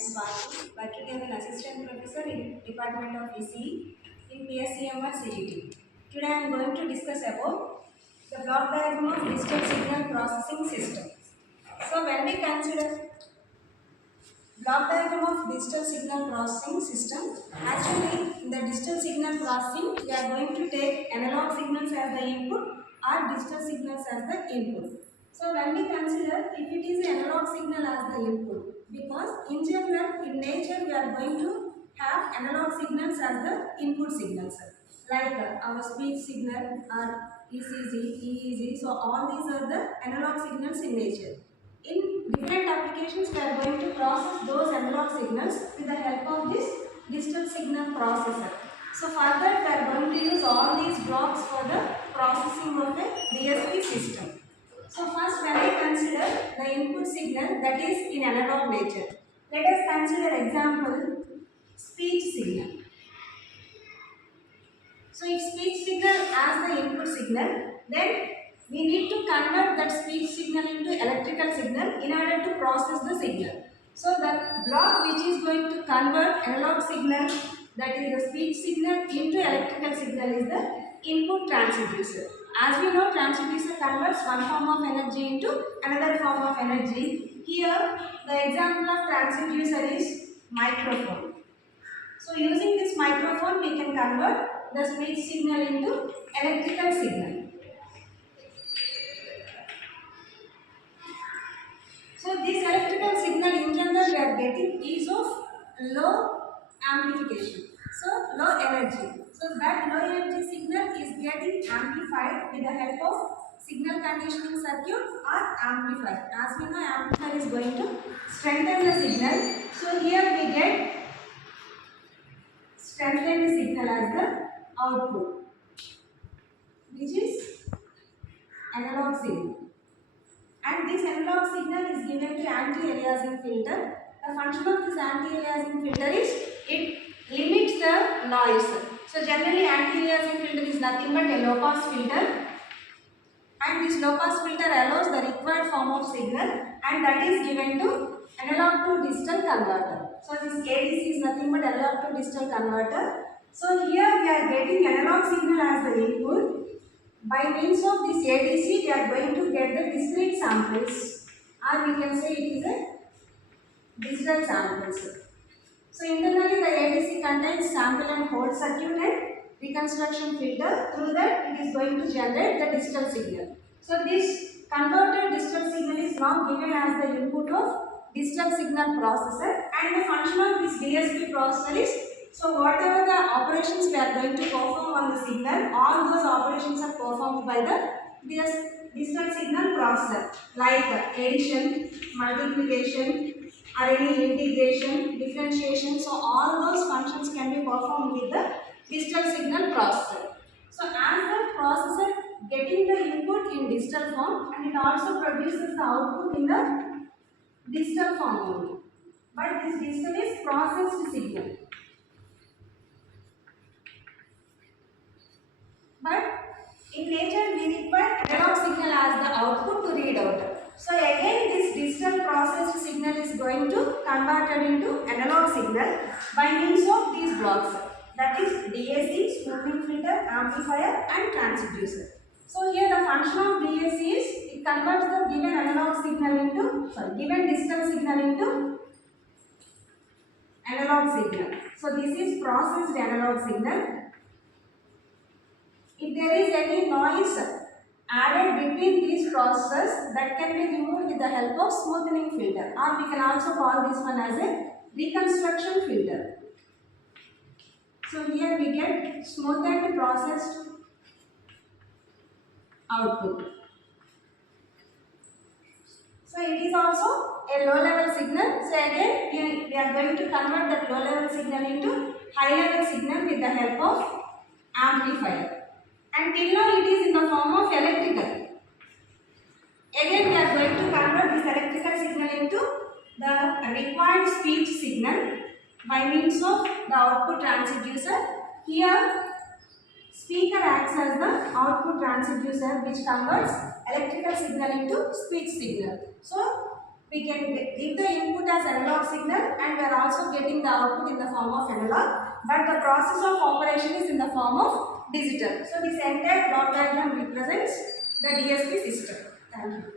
Swathi, working as an assistant professor in Department of ECE in PSCMRCET. Today I am going to discuss about the block diagram of digital signal processing system. So when we consider block diagram of digital signal processing system, actually in the digital signal processing we are going to take analog signals as the input or digital signals as the input. So when we consider if it is an analog signal as the input, because in general in nature we are going to have analog signals as the input signals, like our speech signal or ECG, EEG, so all these are the analog signals in nature. In different applications, we are going to process those analog signals with the help of this digital signal processor. So further, we are going to use all these blocks for the processing of a DSP system. So first, when we consider the input signal that is in analog nature, let us consider example speech signal. So if speech signal as the input signal, then we need to convert that speech signal into electrical signal in order to process the signal. So the block which is going to convert analog signal, that is the speech signal, into electrical signal is the input transducer. As we know, transducer converts one form of energy into another form of energy. Here the example of transducer is microphone. So using this microphone we can convert the speech signal into electrical signal. So this electrical signal in general we are getting is of low amplification. So low energy. So that low energy signal is getting amplified with the help of signal conditioning circuit or amplifier. As we know, amplifier is going to strengthen the signal. So here we get strengthen the signal as the output, which is analog signal. And this analog signal is given to anti-aliasing filter. The function of this anti-aliasing filter is it limits the noise. So generally anti-aliasing filter is nothing but a low-pass filter, and this low-pass filter allows the required form of signal, and that is given to analog to digital converter. So this ADC is nothing but analog to digital converter. So here we are getting analog signal as the input. By means of this ADC, we are going to get the discrete samples, or we can say it is a digital samples. So internally the ADC contains sample and hold circuit and reconstruction filter. Through that it is going to generate the digital signal. So this converted digital signal is now given as the input of digital signal processor, and the function of this DSP processor is, so whatever the operations we are going to perform on the signal, all those operations are performed by the digital signal processor, like addition, multiplication, or any integration, differentiation. So all those functions can be performed with the digital signal processor. So as the processor getting the input in digital form, and it also produces the output in the digital form only. But this digital is processed signal. But in nature we require analog signal as the output to read out. So again this digital processed signal is going to converted into analog signal by means of these blocks, that is DSC, smoothing filter, amplifier and transducer. So here the function of DSC is it converts the given analog signal into, given digital signal into analog signal. So this is processed analog signal. If there is any noise added between these processors, that can be removed with the help of smoothing filter, or we can also call this one as a reconstruction filter. So here we get smoothed processed output. So it is also a low level signal. So again we are going to convert that low level signal into high level signal with the help of amplifier. And till now it is in the form of electrical. Again we are going to convert this electrical signal into the required speech signal by means of the output transducer. Here speaker acts as the output transducer which converts electrical signal into speech signal. So We can give the input as analog signal and we are also getting the output in the form of analog, but the process of operation is in the form of digital. So this entire block diagram represents the DSP system. Thank you.